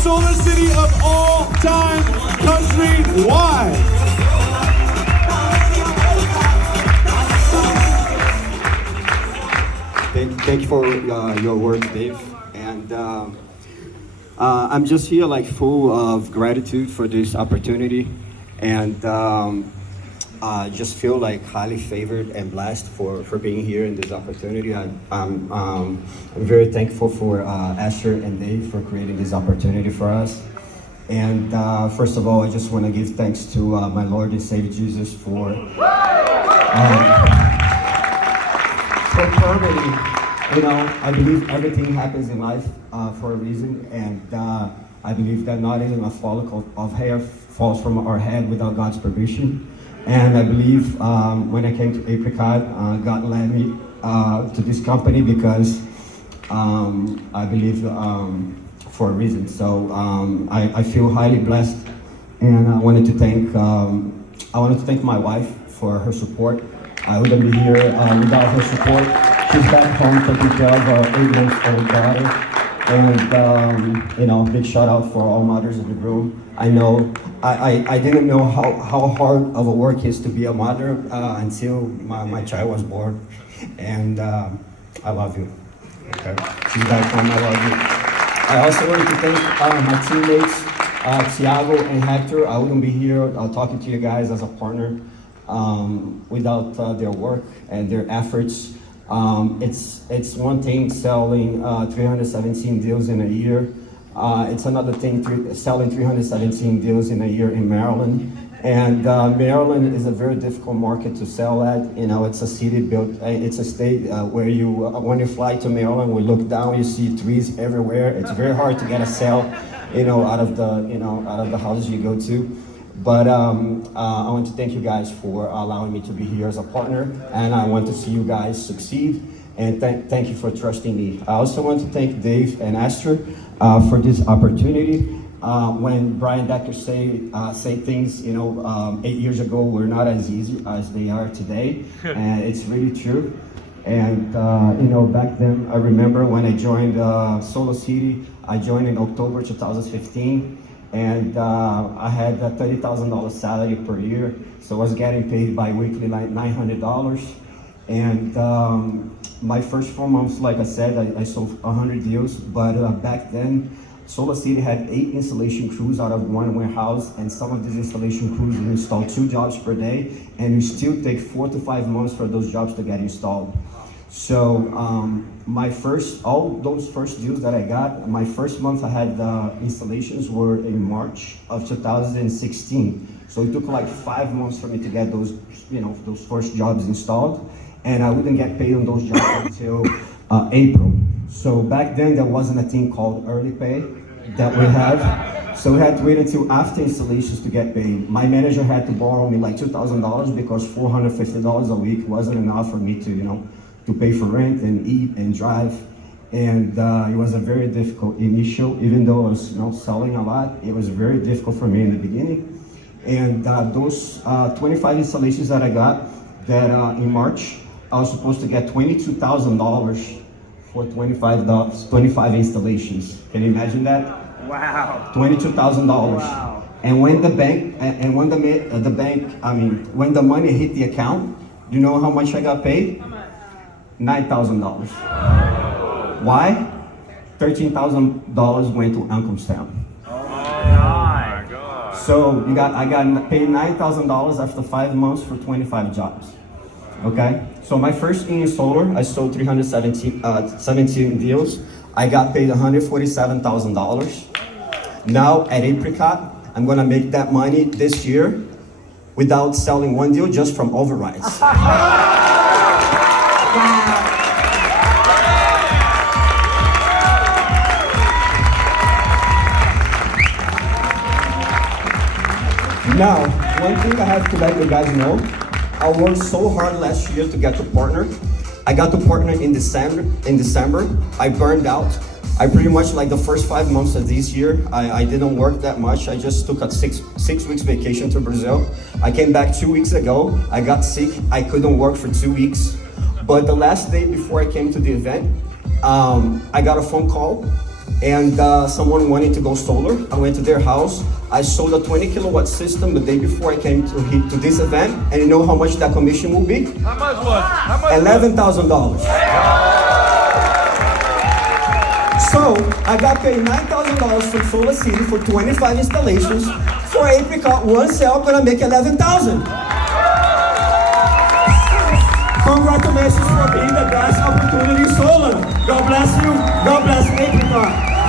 solar city of all time countrywide. Thank you for your words, Dave. And I'm just here like full of gratitude for this opportunity, and I just feel like highly favored and blessed for being here in this opportunity. I'm very thankful for Asher and Dave for creating this opportunity for us. And first of all, I just want to give thanks to my Lord and Savior Jesus for permitting. You know, I believe everything happens in life for a reason, and I believe that not even a follicle of hair falls from our head without God's permission. And I believe when I came to Apricon, God led me to this company because I believe for a reason. So I feel highly blessed, and I wanted to thank my wife for her support. I wouldn't be here without her support. She's back home taking care of our 8-month-old daughter. And, you know, big shout out for all mothers in the room. I know, I didn't know how hard of a work is to be a mother until my child was born. And I love you. Okay. She's back home, I love you. I also wanted to thank my teammates, Thiago and Hector. I wouldn't be here talking to you guys as a partner without their work and their efforts. It's one thing selling 317 deals in a year. It's another thing selling 317 deals in a year in Maryland. And Maryland is a very difficult market to sell at. You know, it's a city built, it's a state where you, when you fly to Maryland, we look down, you see trees everywhere. It's very hard to get a sale, you know, out of the houses you go to. But I want to thank you guys for allowing me to be here as a partner, and I want to see you guys succeed, and thank you for trusting me. I also want to thank Dave and Esther for this opportunity. When Brian Decker say things, you know, 8 years ago were not as easy as they are today, and it's really true. And you know, back then, I remember when I joined Solo City, I joined in October 2015. And I had a $30,000 salary per year, so I was getting paid bi-weekly like $900. And my first 4 months, like I said, I sold 100 deals, but back then, Solar City had 8 installation crews out of 1 warehouse, and some of these installation crews would install 2 jobs per day, and it still take 4 to 5 months for those jobs to get installed. So all those first deals that I got, my first month I had installations were in March of 2016. So it took like 5 months for me to get those, you know, those first jobs installed, and I wouldn't get paid on those jobs until April. So back then there wasn't a thing called early pay that we have. So we had to wait until after installations to get paid. My manager had to borrow me like $2,000 because $450 a week wasn't enough for me to, you know, to pay for rent and eat and drive. And it was a very difficult initial, even though I was, you know, selling a lot, it was very difficult for me in the beginning. And those 25 installations that I got, that in March, I was supposed to get $22,000 for 25 installations. Can you imagine that? Wow. $22,000. Wow. And when when the money hit the account, do you know how much I got paid? $9,000. Why? $13,000 went to Uncle Sam. Oh my God. So I got paid $9,000 after 5 months for 25 jobs. Okay? So my first year in solar, I sold 317 deals. I got paid $147,000. Now at Apricon, I'm gonna make that money this year without selling one deal, just from overrides. Now, one thing I have to let you guys know, I worked so hard last year to get to partner. I got to partner in December. I burned out. I pretty much, like the first 5 months of this year, I didn't work that much. I just took a six weeks vacation to Brazil. I came back 2 weeks ago. I got sick. I couldn't work for 2 weeks. But the last day before I came to the event, I got a phone call and someone wanted to go solar. I went to their house. I sold a 20 kilowatt system the day before I came to this event, and you know how much that commission will be? How much was? How much? $11,000. So I got paid $9,000 from Solar City for 25 installations. For Apricon, one sale, I'm gonna make 11,000. Congratulations for being the best opportunity solar. God bless you. God bless Apricon.